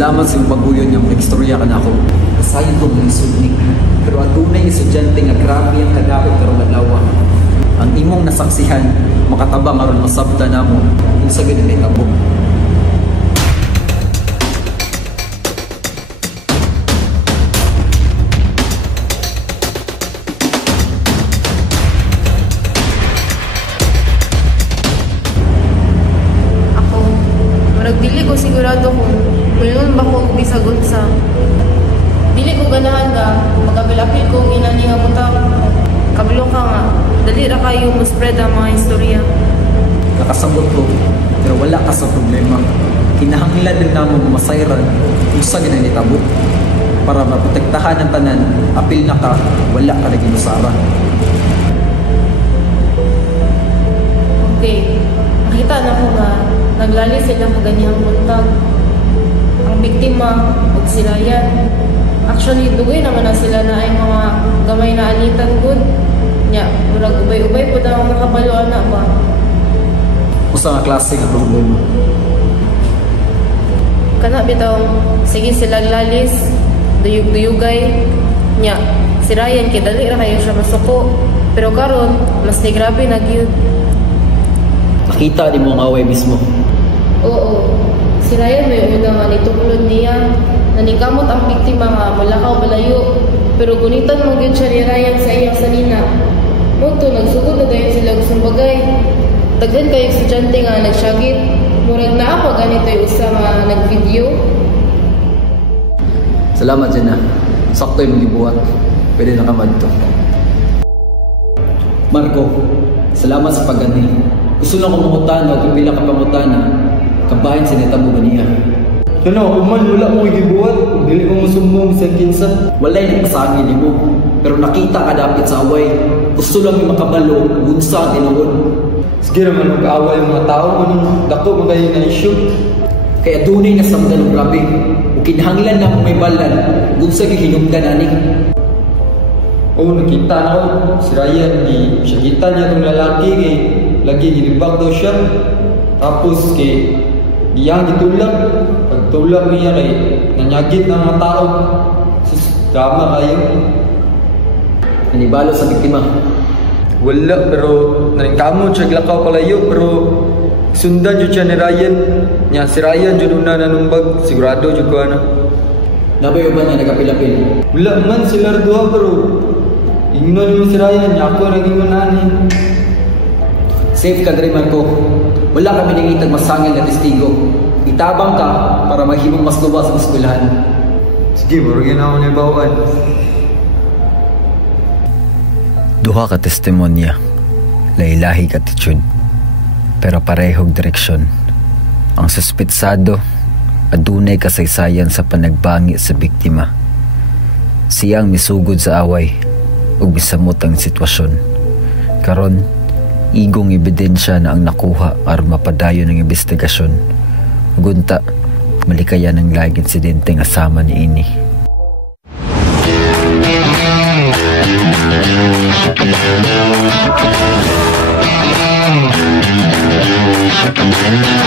salamat sa iyong pagbuyon nga magstorya ka na ako. Kasayon ko ng isudnik, pero adunay estudyante nga grabe ang kadaot karong adlaw. Ang imong nasaksihan makatabang aron masabta namo unsa gid ang hitabo. Dili ko sigurado kung kulon ba ko bisagon sa. Dili ko ganahan ka, mag-apil-apil kong inani nga butang. Kabilo ka nga, dali ra kayo mo spread ang mga istorya. Nakasabot ko, pero wala ka sa problema. Kinahanglan din namong masayran kung sa ginanitabot. Para maprotektahan ng tanan, apil na ka, wala ka naging usara. Okay, nakita na ko nga, naglali sila sa ganyang buntag. Ang biktima, ug sila yan. Actually, dugay naman na sila na ay mga gamay na alitan good. Nya, murag ubay-ubay po daw ang makabalo na ba? Usa nga klase nga problema. Kana bitaw, sige sila lalis, duyug-duyugay. Nya, si Ryan kay dali ra kayo siya masuko. Pero karon, mas ni grabe na gyud. Nakita ni mo ang away mismo. Oo. Si Ryan may una nga nituklod niya. Naningkamot ang biktima nga malakaw balayo. Pero gunitan mo gyud siya ni Ryan sa iyang sanina. Mugto nagsugod na dayon sila og sumbagay. Daghan kayo estudyante nga nagsyagit. Murag naa pa ganito yung usa nga nagvideo. Salamat Jenna. Sakto yung gibuhat. Pwede na ka madto. Marco, salamat sa pagganti. Gusto lang kong mangutana o kung pila ka pangutana. Kabahin sinitabo ba niya? Ano, kuman wala mo gibuhat. Dili ko musumbong sa kinsa. Walay nagpasagi ni mo. Pero nakita ka dapit sa away. Gusto lang yung makabalo, gunsa ang tinuod. Sige naman mag-away yung mga tao. Dako mo kayo na issue. Kaya dunay na samdan ng grabe. O kinahanglan na kung may balan, gunsa gihinungdan ani. Oo, nakita na ko. Si Ryan, syagitan niya itong lalaki. Lagi nilibag daw siya. Tapos diyang gitulak. Pagtulak niya nanyagit ng mga tao. Sus, drama kayo. Nanibalo sa biktima. Wala, pero naningkamot siya glakaw palayo. Pero sundan dyan siya ni Ryan. Nya, si Ryan dyan una nanumbag. Sigurado dyan ko na. Nabayo ba niya nagapil-apil? Wala man sila duha, pero ingnon mo si Ryan. Nya ako nag-ingonanin. Safe ka dre Marco. Wala kami nangitag masangil na testigo. Itabang ka para mahimong mas luba sa eskwelahan. Sige, marugin ako na ibawan. Duha ka testimonya, lailahi ka attitude, pero parehog direksyon. Ang suspitsado, adunay kasaysayan sa panagbangi sa biktima. Siyang misugod sa away, ug bisamot ang sitwasyon. Karon, igong ebidensya na ang nakuha aron mapadayon ng investigasyon. Gunta, malikayan ang laing insidente nga sama ni ini. Thank you.